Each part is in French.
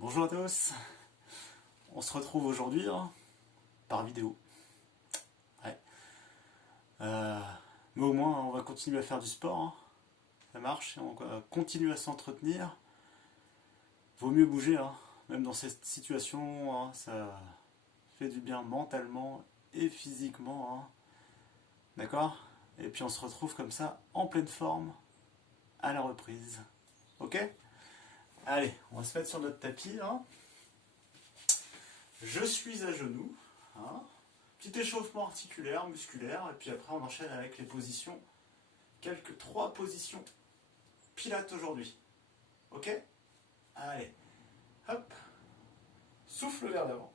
Bonjour à tous, on se retrouve aujourd'hui par vidéo. Ouais. Mais au moins on va continuer à faire du sport, ça marche, et on va continuer à s'entretenir. Vaut mieux bouger, même dans cette situation, ça fait du bien mentalement et physiquement. D'accord? Et puis on se retrouve comme ça, en pleine forme, à la reprise. Ok? Allez, on va se mettre sur notre tapis. Je suis à genoux. Petit échauffement articulaire, musculaire, et puis après on enchaîne avec les positions. Quelques 3 positions pilates aujourd'hui. Ok? Allez. Hop. Souffle vers l'avant.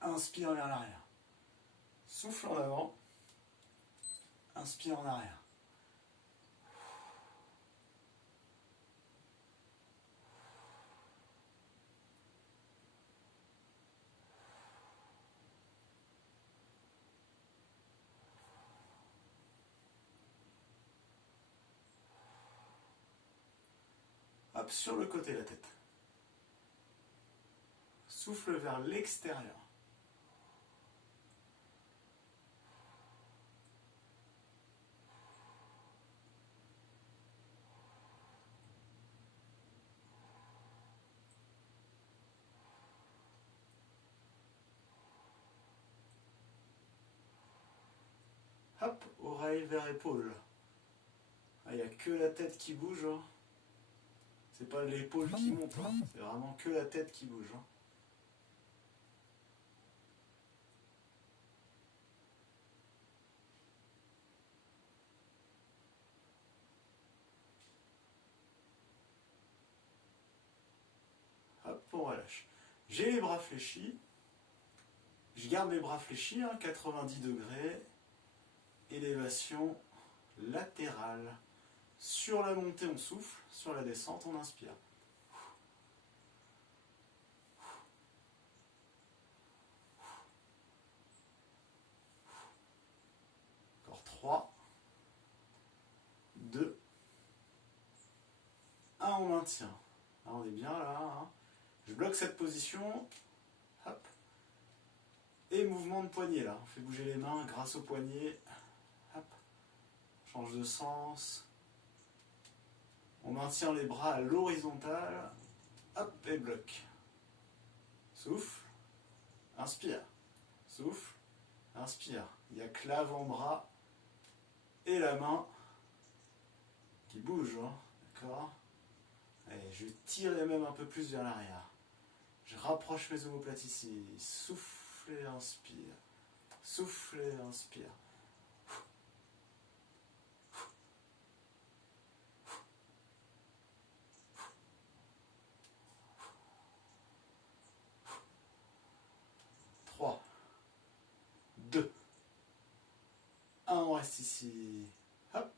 Inspire vers l'arrière. Souffle en avant. Inspire en arrière. Hop, sur le côté de la tête. Souffle vers l'extérieur. Hop, oreille vers épaule. Il n'y a que la tête qui bouge. C'est pas l'épaule qui monte. C'est vraiment que la tête qui bouge. Hop, on relâche. J'ai les bras fléchis. Je garde les bras fléchis, 90 degrés. Élévation latérale. Sur la montée, on souffle. Sur la descente, on inspire. Encore 3, 2, 1, on maintient. Là, on est bien là. Je bloque cette position. Hop. Et mouvement de poignet là. On fait bouger les mains grâce au poignet. Hop. Change de sens. On maintient les bras à l'horizontale. Hop, et bloc. Souffle. Inspire. Souffle. Inspire. Il n'y a que l'avant-bras et la main qui bouge. D'accord? Allez, je tire même un peu plus vers l'arrière. Je rapproche mes omoplates ici. Souffle et inspire. Souffle et inspire. 3, 2, 1, on reste ici. Hop.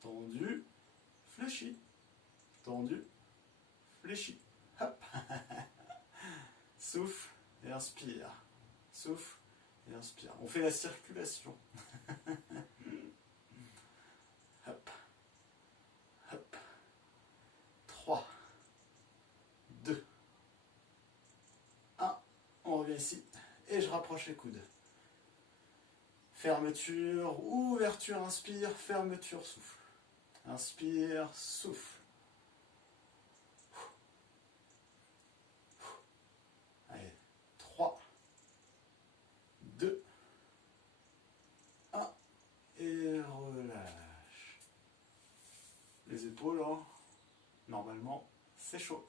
Tendu. Fléchi. Tendu. Fléchi. Hop. Souffle et inspire. Souffle et inspire. On fait la circulation. Hop. Hop. 3, 2, 1. On revient ici. Et je rapproche les coudes. Fermeture, ouverture, inspire, fermeture, souffle. Inspire, souffle. Allez, 3, 2, 1, et relâche. Les épaules, normalement, c'est chaud.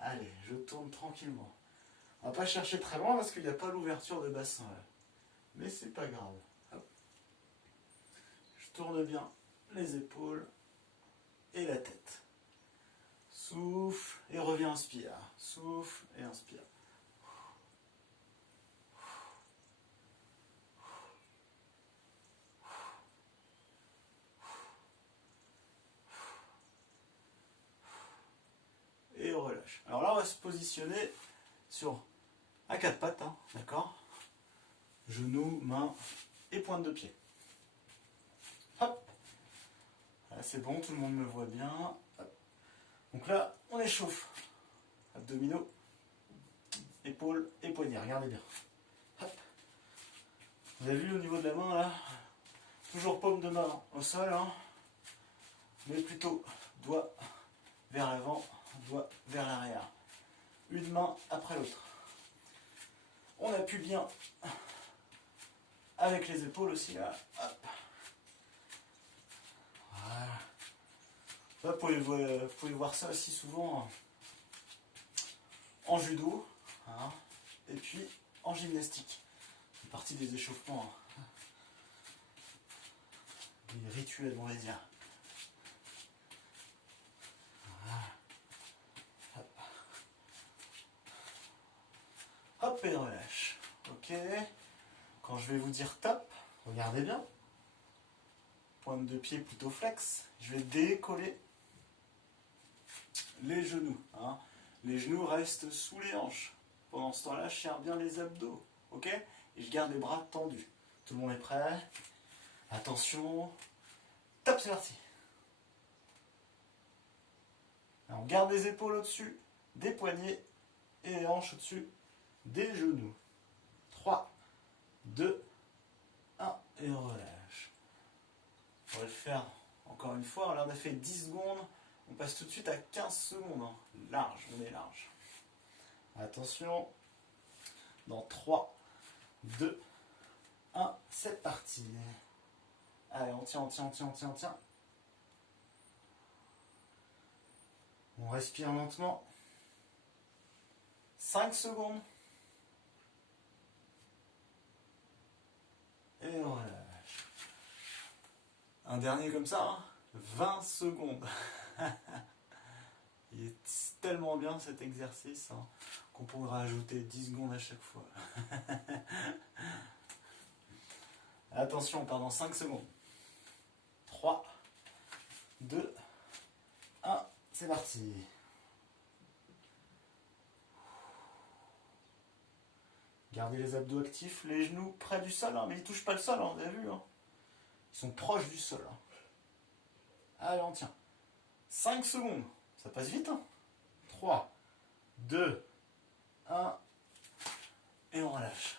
Allez, je tourne tranquillement. On va pas chercher très loin parce qu'il n'y a pas l'ouverture de bassin. Mais c'est pas grave. Hop. Je tourne bien les épaules et la tête. Souffle et reviens, inspire. Souffle et inspire. Et on relâche. Alors là, on va se positionner à 4 pattes, d'accord? Genoux, mains et pointe de pied. Hop. Là, c'est bon, tout le monde me voit bien. Hop. Donc là, on On échauffe. Abdominaux, épaules et poignets. Regardez bien. Hop. Vous avez vu au niveau de la main là? Toujours paume de main au sol, hein, mais plutôt doigt vers l'avant, doigt vers l'arrière. Une main après l'autre. On appuie bien avec les épaules aussi là. Hop. Voilà. Là, vous pouvez voir ça aussi souvent en judo, hein, et puis en gymnastique. C'est partie des échauffements, hein. Des rituels, on va dire. Voilà. Hop. Hop et relâche. Ok. Quand je vais vous dire top, regardez bien. Pointe de pied plutôt flex. Je vais décoller les genoux, hein. Les genoux restent sous les hanches. Pendant ce temps-là, je serre bien les abdos. Ok? Et je garde les bras tendus. Tout le monde est prêt? Attention. Top, c'est parti. Alors, on garde les épaules au-dessus des poignets et les hanches au-dessus des genoux. 3, 2, 1 et on relâche. On va le faire encore une fois. Là, on a fait 10 secondes. On passe tout de suite à 15 secondes. Hein. Large, on est large. Attention. Dans 3, 2, 1, c'est parti. Allez, on tient. On respire lentement. 5 secondes. Et on relâche. Un dernier comme ça, hein. 20 secondes. Il est tellement bien cet exercice, hein, qu'on pourra ajouter 10 secondes à chaque fois. Attention, pardon, 5 secondes. 3, 2, 1, c'est parti. Gardez les abdos actifs, les genoux près du sol, hein, mais ils ne touchent pas le sol, hein, vous avez vu, hein. Ils sont proches du sol. Hein. Allez, on tient. 5 secondes. Ça passe vite, hein. 3, 2, 1. Et on relâche.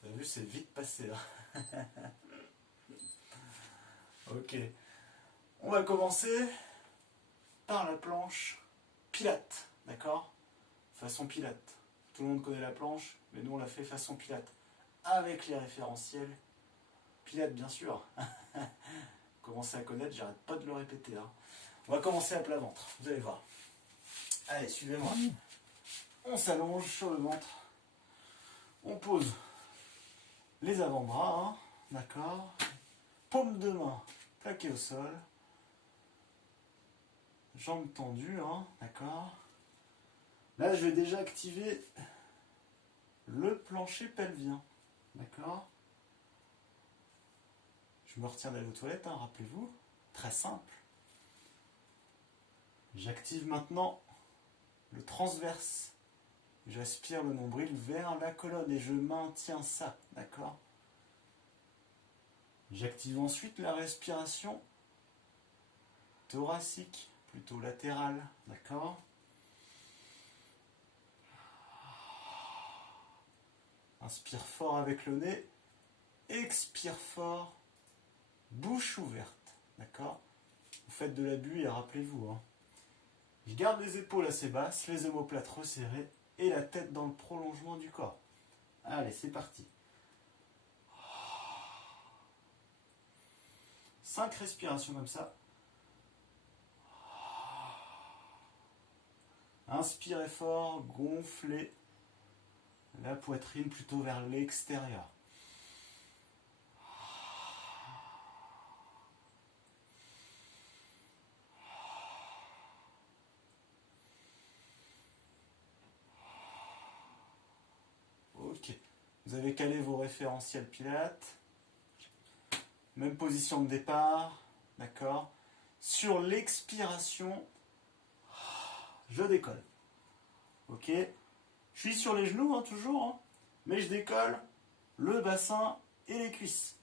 Vous avez vu, c'est vite passé, là. Ok. On va commencer par la planche Pilate. D'accord? Façon Pilate. Tout le monde connaît la planche, mais nous, on l'a fait façon Pilate. Avec les référentiels. Pilate, bien sûr. Commencez à connaître, j'arrête pas de le répéter. Hein. On va commencer à plat ventre, vous allez voir. Allez, suivez-moi. On s'allonge sur le ventre. On pose les avant-bras, hein, d'accord. Paume de main plaquée au sol. Jambes tendues, hein, d'accord. Là, je vais déjà activer le plancher pelvien, d'accord. Je me retiens d'aller aux toilettes, hein, rappelez-vous. Très simple. J'active maintenant le transverse. J'aspire le nombril vers la colonne et je maintiens ça, d'accord? J'active ensuite la respiration thoracique, plutôt latérale, d'accord? Inspire fort avec le nez, expire fort, bouche ouverte, d'accord? Vous faites de la buée, rappelez-vous, hein. Je garde les épaules assez basses, les omoplates resserrées et la tête dans le prolongement du corps. Allez, c'est parti. 5 respirations comme ça. Inspirez fort, gonflez la poitrine plutôt vers l'extérieur. Ok. Vous avez calé vos référentiels Pilates. Même position de départ. D'accord. Sur l'expiration, je décolle. Ok. Je suis sur les genoux, hein, toujours. Hein, mais je décolle le bassin et les cuisses.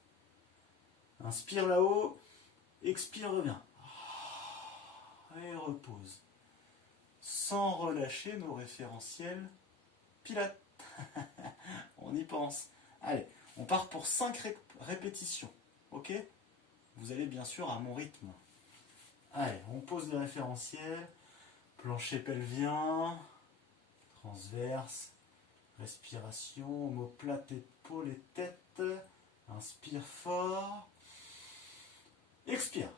Inspire là-haut. Expire, reviens. Et repose. sans relâcher nos référentiels pilates. On y pense. Allez, on part pour 5 répétitions. Ok? Vous allez bien sûr à mon rythme. Allez, on pose le référentiel. Plancher pelvien. Transverse. Respiration. Omoplate, épaules et tête. Inspire fort. Expire.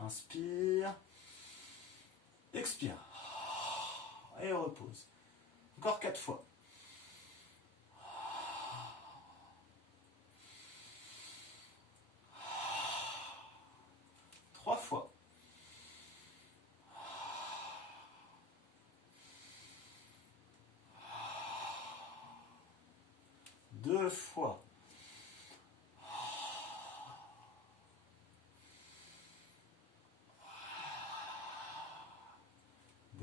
Inspire. Expire. Et repose. Encore 4 fois. 3 fois. 2 fois.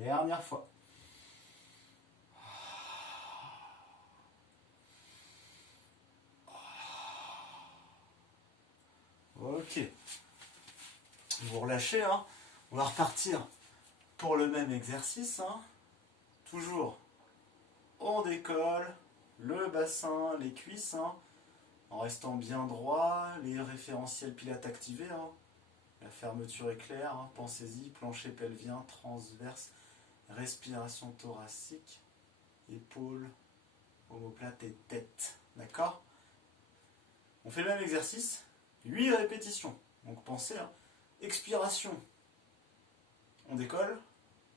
1 fois. Ok. Vous relâchez, hein. On va repartir pour le même exercice. Hein. Toujours, on décolle le bassin, les cuisses, hein, en restant bien droit, les référentiels pilates activés. Hein. La fermeture est claire, hein. Pensez-y, plancher pelvien, transverse, respiration thoracique, épaules, omoplate et tête. D'accord? On fait le même exercice, 8 répétitions. Donc pensez, hein, expiration, on décolle,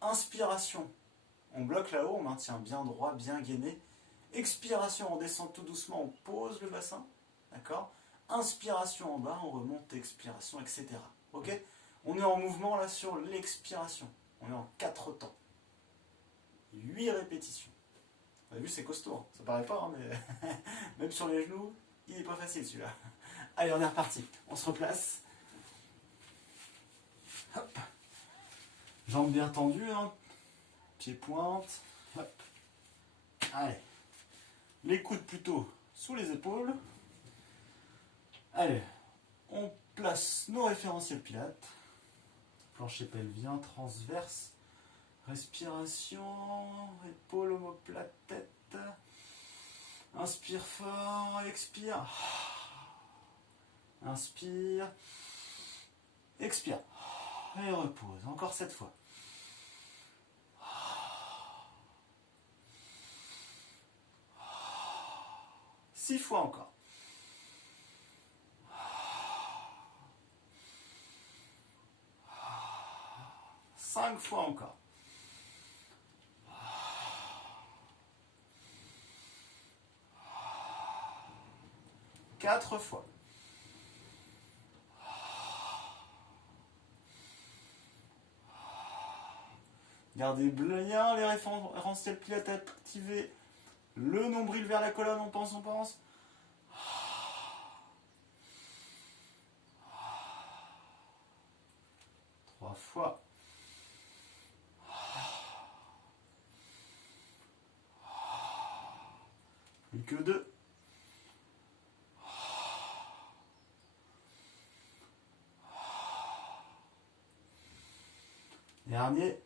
inspiration, on bloque là-haut, on maintient bien droit, bien gainé, expiration, on descend tout doucement, on pose le bassin, d'accord? Inspiration en bas, on remonte, expiration, etc. Ok? On est en mouvement là sur l'expiration, on est en 4 temps. 8 répétitions. Vous avez vu, c'est costaud, hein. Ça paraît pas, hein, mais même sur les genoux, il n'est pas facile celui-là. Allez, on est reparti. On se replace. Hop. Jambes bien tendues, hein. Pieds pointe. Hop. Allez. Les coudes plutôt sous les épaules. Allez. On place nos référentiels pilates. Plancher pelvien, transverse. Respiration. Épaules, omoplate, tête. Inspire fort, expire. Inspire. Expire. Et repose. Encore 7 fois. 6 fois encore. 5 fois encore. 4 fois. 'Gardez bien les référentiels pilates activés. Le nombril vers la colonne, on pense. 3 fois. Plus que 2. Dernier.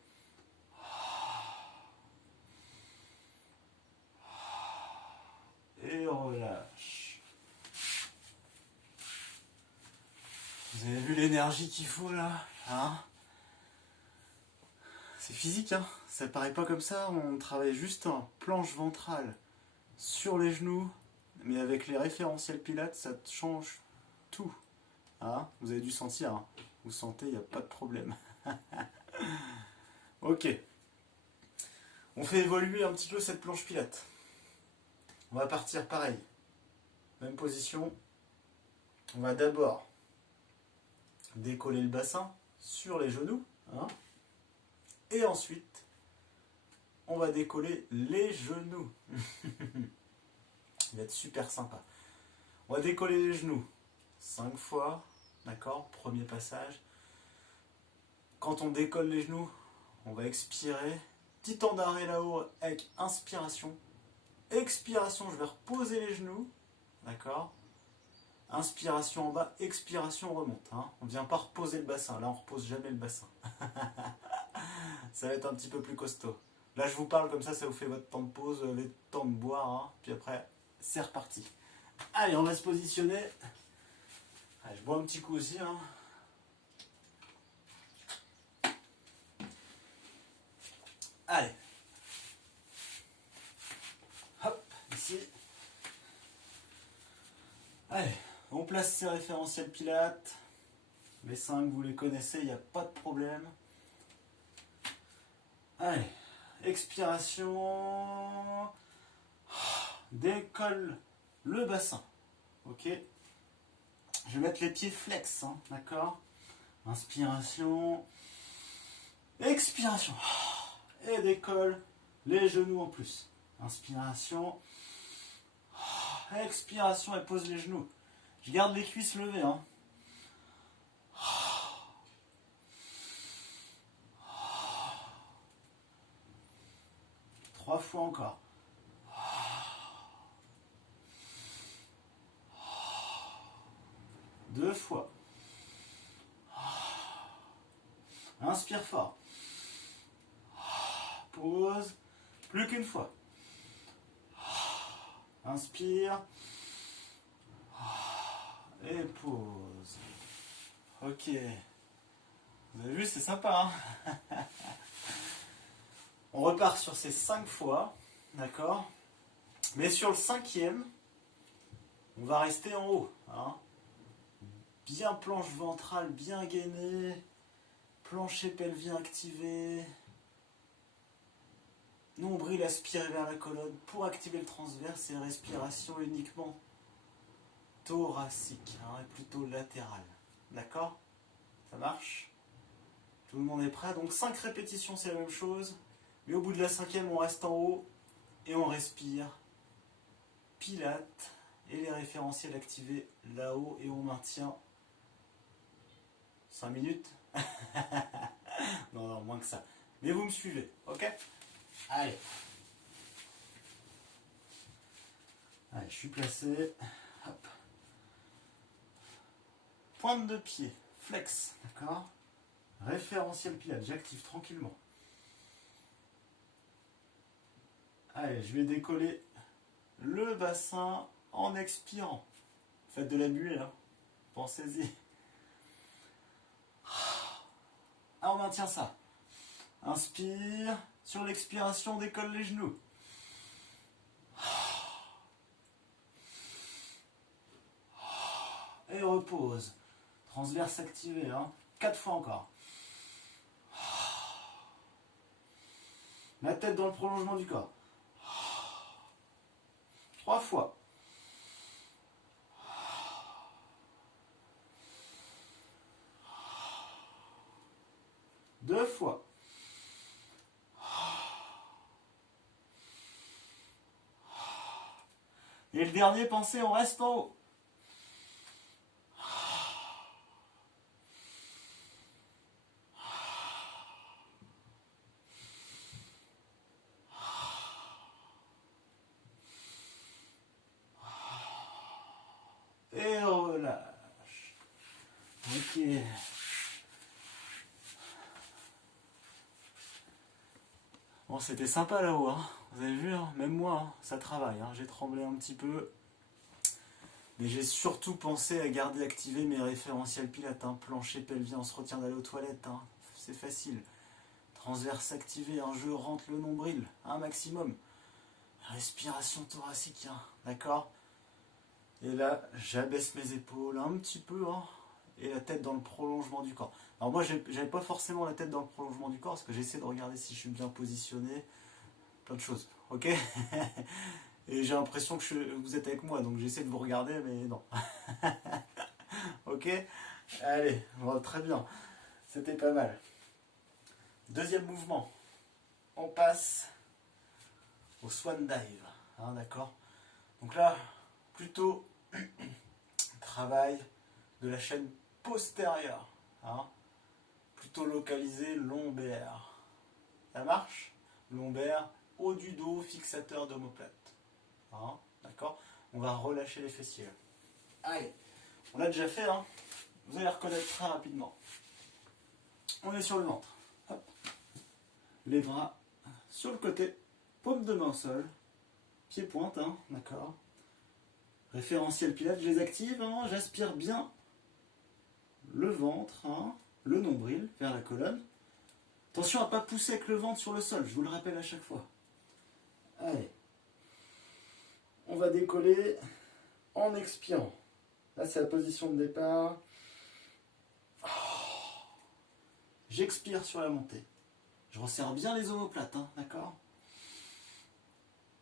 Et relâche. Vous avez vu l'énergie qu'il faut là, hein? C'est physique, hein? Ça paraît pas comme ça, on travaille juste en planche ventrale sur les genoux, mais avec les référentiels pilates, ça change tout. Hein? Vous avez dû sentir, hein? Vous sentez, il n'y a pas de problème. Ok. On fait évoluer un petit peu cette planche pilate. On va partir pareil. Même position. On va d'abord décoller le bassin sur les genoux. Hein, et ensuite, on va décoller les genoux. Il va être super sympa. On va décoller les genoux 5 fois. D'accord? Premier passage. Quand on décolle les genoux, on va expirer. Petit temps d'arrêt là-haut avec inspiration. Expiration, je vais reposer les genoux. D'accord? Inspiration en bas, expiration, on remonte. Hein. On ne vient pas reposer le bassin. Là, on ne repose jamais le bassin. Ça va être un petit peu plus costaud. Là, je vous parle comme ça vous fait votre temps de pause, les temps de boire. Hein. Puis après, c'est reparti. Allez, on va se positionner. Allez, je bois un petit coup aussi. Hein. Allez. Hop, ici. Allez, on place ces référentiels pilates. Les 5, vous les connaissez, il n'y a pas de problème. Allez, expiration. Décolle le bassin. Ok. Je vais mettre les pieds flex, hein, d'accord. Inspiration. Expiration. Et décolle les genoux en plus. Inspiration. Expiration et pose les genoux. Je garde les cuisses levées. Hein. 3 fois encore. 2 fois. Inspire fort. Pause. Plus qu'une fois. Inspire. Et pause. Ok. Vous avez vu, c'est sympa. Hein. On repart sur ces 5 fois. D'accord. Mais sur le 5e, on va rester en haut. Hein. Bien planche ventrale, bien gainée. Plancher pelvien activé. Nombril aspiré vers la colonne pour activer le transverse et respiration uniquement thoracique, hein, et plutôt latérale. D'accord? Ça marche? Tout le monde est prêt? Donc 5 répétitions, c'est la même chose. Mais au bout de la 5e, on reste en haut et on respire. Pilates et les référentiels activés là-haut et on maintient 5 minutes. Non, moins que ça. Mais vous me suivez, ok? Allez. Allez, je suis placé. Hop. Pointe de pied, flex, d'accord? Référentiel pilates, j'active tranquillement. Allez, je vais décoller le bassin en expirant. Faites de la buée, hein. Pensez-y. Ah, on maintient ça. Inspire. Sur l'expiration, on décolle les genoux. Et repose. Transverse activé. Hein. 4 fois encore. La tête dans le prolongement du corps. 3 fois. 2 fois. Et le dernier, pensez, on reste en haut. Et relâche. Ok. Bon, c'était sympa là-haut, hein. Vous avez vu, hein, même moi, hein, ça travaille. Hein. J'ai tremblé un petit peu. Mais j'ai surtout pensé à garder activé mes référentiels pilates. Hein. Plancher pelvien, on se retient d'aller aux toilettes. Hein. C'est facile. Transverse activé, hein. Je rentre le nombril, un maximum. Respiration thoracique, hein. D'accord? Et là, j'abaisse mes épaules un petit peu, hein, et la tête dans le prolongement du corps. Alors moi, j'avais pas forcément la tête dans le prolongement du corps, parce que j'essaie de regarder si je suis bien positionné, plein de choses, ok? Et j'ai l'impression que vous êtes avec moi, donc j'essaie de vous regarder, mais non. Ok? Allez, bon, très bien, c'était pas mal. Deuxième mouvement, on passe au swan dive, hein, d'accord? Donc là, plutôt travail de la chaîne postérieure, hein, plutôt localisé lombaire. Ça marche? Lombaire, haut du dos, fixateur d'omoplate. Hein, d'accord? On va relâcher les fessiers. Allez, On l'a déjà fait, hein. Vous allez reconnaître très rapidement. On est sur le ventre. Hop. Les bras sur le côté, paume de main au sol, pied pointe, hein, d'accord. Référentiel pilates, je les active, hein, j'aspire bien le ventre, hein, le nombril vers la colonne. Attention à ne pas pousser avec le ventre sur le sol, je vous le rappelle à chaque fois. Allez. On va décoller en expirant. Là, c'est la position de départ. J'expire sur la montée. Je resserre bien les omoplates, hein, d'accord.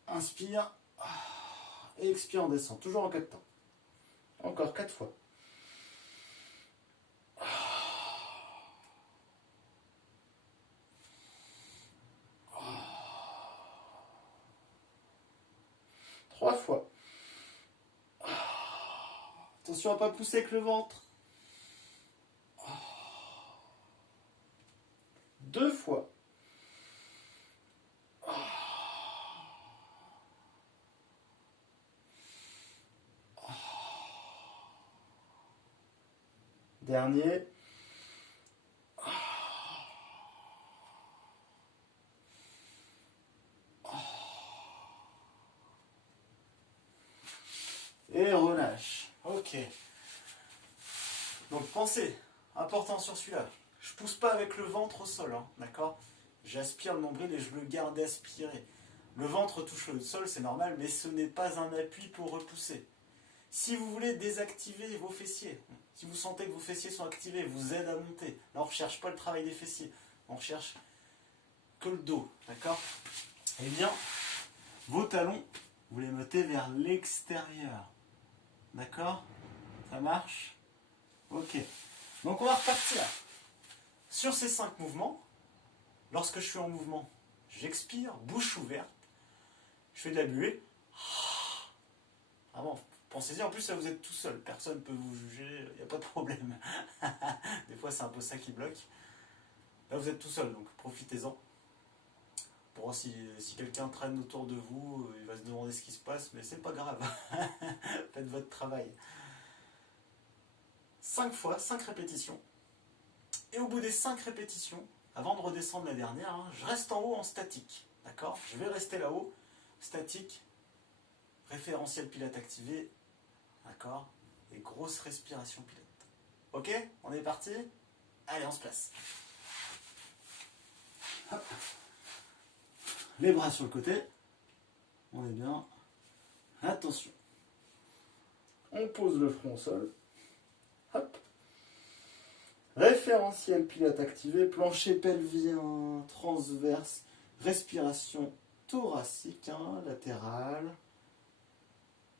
Inspire. Et expire, on descend. Toujours en 4 temps. Encore 4 fois. 3 fois. Attention à ne pas pousser avec le ventre. 2 fois. Dernier. Et relâche. Ok. Donc pensez, important sur celui-là. Je pousse pas avec le ventre au sol, hein, d'accord. J'aspire le nombril et je le garde aspiré. Le ventre touche le sol, c'est normal, mais ce n'est pas un appui pour repousser. Si vous voulez désactiver vos fessiers, si vous sentez que vos fessiers sont activés, vous aide à monter. Là, on ne recherche pas le travail des fessiers, on recherche que le dos, d'accord. Eh bien, vos talons, vous les mettez vers l'extérieur, d'accord. Ça marche? Ok. Donc on va repartir. Sur ces 5 mouvements, lorsque je suis en mouvement, j'expire, bouche ouverte, je fais de la buée. Vraiment, pensez-y, en plus là vous êtes tout seul, personne ne peut vous juger, il n'y a pas de problème. Des fois c'est un peu ça qui bloque. Là vous êtes tout seul, donc profitez-en. Bon, si quelqu'un traîne autour de vous, il va se demander ce qui se passe, mais c'est pas grave. Faites votre travail. 5 fois, 5 répétitions. Et au bout des 5 répétitions, avant de redescendre la dernière, hein, je reste en haut en statique. D'accord? Je vais rester là-haut, statique, référentiel pilates activé. D'accord? Et grosse respiration pilates. Ok? On est parti? Allez, on se place. Hop. Les bras sur le côté. On est bien. Attention. On pose le front au sol. Hop. Référentiel pilates activé, plancher pelvien transverse, respiration thoracique, hein, latérale.